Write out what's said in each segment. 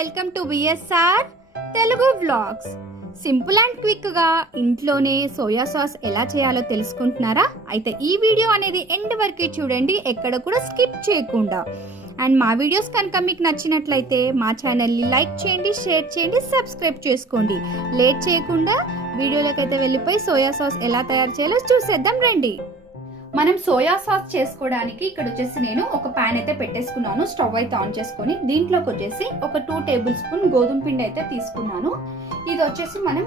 Welcome to VSR Telugu vlogs. Simple and క్విక్గా ఇంట్లోనే soya sauce ఎలా చేయాలో తెలుసుకుంటున్నారా? అయితే ఈ వీడియో అనేది ఎండ్ వరకు చూడండి, ఎక్కడ కూడా స్కిప్ చేయకుండా. అండ్ మా వీడియోస్ కనుక మీకు నచ్చినట్లయితే మా ఛానల్ని లైక్ చేయండి, షేర్ చేయండి, సబ్స్క్రైబ్ చేసుకోండి. లేట్ చేయకుండా వీడియోలోకి అయితే వెళ్ళిపోయి సోయా సాస్ ఎలా తయారు చేయాలో చూసేద్దాం రండి. మనం సోయా సాస్ చేసుకోవడానికి ఇక్కడ వచ్చేసి నేను ఒక ప్యాన్ అయితే పెట్టేసుకున్నాను. స్టవ్ అయితే ఆన్ చేసుకొని దీంట్లోకి వచ్చేసి ఒక 2 టేబుల్ స్పూన్ గోధుమ పిండి అయితే తీసుకున్నాను. ఇది వచ్చేసి మనం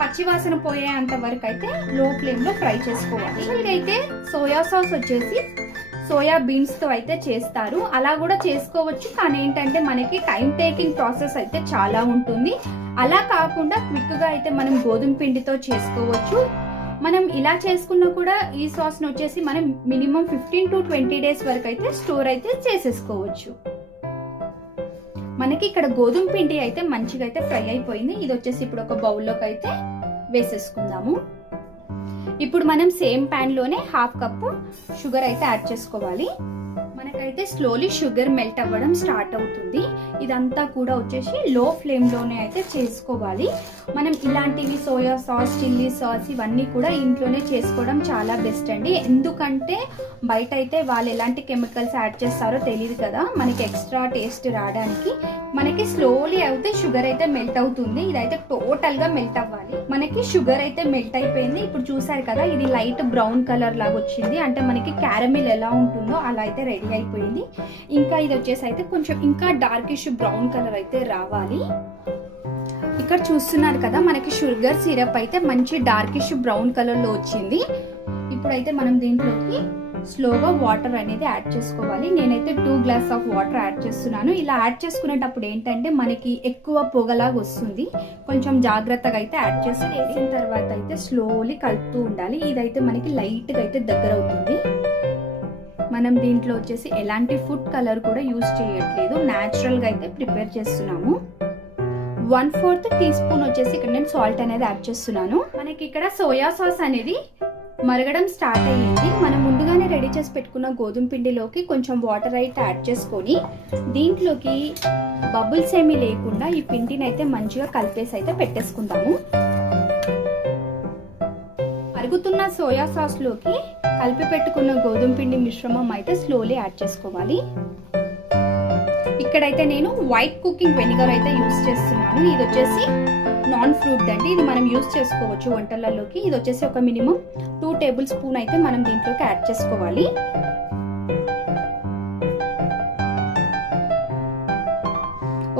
పచ్చివాసన పోయేంత వరకు అయితే లో ఫ్లేమ్లో ఫ్రై చేసుకోవాలి. ఇదైతే సోయా సాస్ వచ్చేసి సోయా బీన్స్తో అయితే చేస్తారు, అలా కూడా చేసుకోవచ్చు. కానీ ఏంటంటే మనకి టైం టేకింగ్ ప్రాసెస్ అయితే చాలా ఉంటుంది. అలా కాకుండా క్విక్గా అయితే మనం గోధుమ పిండితో చేసుకోవచ్చు. మనం ఇలా చేసుకున్నా కూడా ఈ సాస్ని వచ్చేసి మనం మినిమం 15 to 20 డేస్ వరకు అయితే స్టోర్ అయితే చేసేసుకోవచ్చు. మనకి ఇక్కడ గోధుమ పిండి అయితే మంచిగా అయితే ఫ్రై అయిపోయింది. ఇది వచ్చేసి ఇప్పుడు ఒక బౌల్లోకి అయితే వేసేసుకుందాము. ఇప్పుడు మనం సేమ్ ప్యాన్ లోనే 1/2 కప్పు షుగర్ అయితే యాడ్ చేసుకోవాలి. మనకైతే స్లోలీ షుగర్ మెల్ట్ అవ్వడం స్టార్ట్ అవుతుంది. ఇదంతా కూడా వచ్చేసి లో ఫ్లేమ్ లోనే అయితే చేసుకోవాలి. మనం ఇలాంటివి సోయా సాస్, చిల్లీ సాస్ ఇవన్నీ కూడా ఇంట్లోనే చేసుకోవడం చాలా బెస్ట్ అండి. ఎందుకంటే బయట అయితే వాళ్ళు ఎలాంటి కెమికల్స్ యాడ్ చేస్తారో తెలియదు కదా, మనకి ఎక్స్ట్రా టేస్ట్ రావడానికి. మనకి స్లోలీ అయితే షుగర్ అయితే మెల్ట్ అవుతుంది. ఇదైతే టోటల్ గా మెల్ట్ అవ్వాలి. మనకి షుగర్ అయితే మెల్ట్ అయిపోయింది. ఇప్పుడు చూసారు కదా, ఇది లైట్ బ్రౌన్ కలర్ లాగా వచ్చింది. అంటే మనకి క్యారమిల్ ఎలా ఉంటుందో అలా అయితే రెడీ అయిపోయింది. ఇంకా ఇది వచ్చేసి అయితే కొంచెం ఇంకా డార్కిష్ బ్రౌన్ కలర్ అయితే రావాలి. ఇక్కడ చూస్తున్నారు కదా, మనకి షుగర్ సిరప్ అయితే మంచి డార్కిష్ బ్రౌన్ కలర్ లో వచ్చింది. ఇప్పుడైతే మనం దీంట్లోకి స్లోగా వాటర్ అనేది యాడ్ చేసుకోవాలి. నేనైతే 2 గ్లాస్ ఆఫ్ వాటర్ యాడ్ చేస్తున్నాను. ఇలా యాడ్ చేసుకునేటప్పుడు ఏంటంటే మనకి ఎక్కువ పొగలాగా వస్తుంది. కొంచెం జాగ్రత్తగా అయితే యాడ్ చేసి వేసిన తర్వాత అయితే స్లోలీ కలుపుతూ ఉండాలి. ఇదైతే మనకి లైట్గా అయితే దగ్గర అవుతుంది. మనం దీంట్లో వచ్చేసి ఎలాంటి ఫుడ్ కలర్ కూడా యూజ్ చేయట్లేదు, న్యాచురల్గా అయితే ప్రిపేర్ చేస్తున్నాము. 1/4 టీ స్పూన్ వచ్చేసి ఇక్కడ నేను సాల్ట్ అనేది యాడ్ చేస్తున్నాను. మనకి ఇక్కడ సోయా సాస్ అనేది మరగడం స్టార్ట్ అయ్యింది. మనం ముందుగానే రెడీ చేసి పెట్టుకున్న గోధుమ పిండిలోకి కొంచెం వాటర్ అయితే యాడ్ చేసుకొని దీంట్లోకి బబుల్స్ ఏమీ లేకుండా ఈ పిండిని అయితే మంచిగా కలిపేసి అయితే పెట్టేసుకుందాము. మరుగుతున్న సోయా సాస్ లోకి కలిపి పెట్టుకున్న గోధుమ పిండి మిశ్రమం అయితే స్లోలీ యాడ్ చేసుకోవాలి. ఇక్కడైతే నేను వైట్ కుకింగ్ వెనిగర్ అయితే యూస్ చేస్తున్నాను. ఇది వచ్చేసి నాన్ ఫ్రూట్ అండి, ఇది మనం యూస్ చేసుకోవచ్చు వంటలలోకి. ఇది వచ్చేసి ఒక మినిమం 2 టేబుల్ స్పూన్ అయితే మనం దీంట్లోకి యాడ్ చేసుకోవాలి.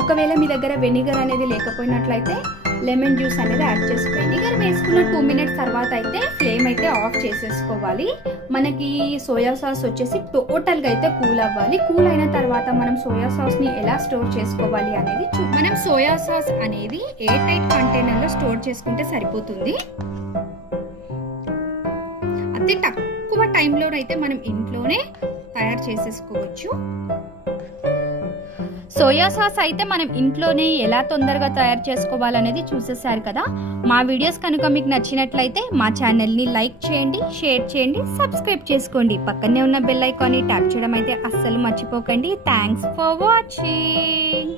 ఒకవేళ మీ దగ్గర వెనిగర్ అనేది లేకపోయినట్లయితే లెమన్ జ్యూస్ అనేది యాడ్ చేసుకోవాలి. వెనిగర్ వేసుకున్న 2 మినిట్స్ తర్వాత అయితే ఫ్లేమ్ అయితే ఆఫ్ చేసేసుకోవాలి. మనకి సోయా సాస్ వచ్చేసి టోటల్గా అయితే కూల్ అవ్వాలి. కూల్ అయిన తర్వాత మనం సోయా సాస్ని ఎలా స్టోర్ చేసుకోవాలి అనేది మనం సోయా సాస్ అనేది ఎయిర్ టైట్ కంటైనర్లో స్టోర్ చేసుకుంటే సరిపోతుంది. అతి తక్కువ టైంలో అయితే మనం ఇంట్లోనే తయారు చేసేసుకోవచ్చు. సోయా సాస్ అయితే మనం ఇంట్లోనే ఎలా తొందరగా తయారు చేసుకోవాలనేది చూసేసారు కదా. మా వీడియోస్ కనుక మీకు నచ్చినట్లయితే మా ఛానల్ని లైక్ చేయండి, షేర్ చేయండి, సబ్స్క్రైబ్ చేసుకోండి. పక్కనే ఉన్న బెల్ ఐకాన్ని ట్యాప్ చేయడం అయితే అస్సలు మర్చిపోకండి. Thanks for watching.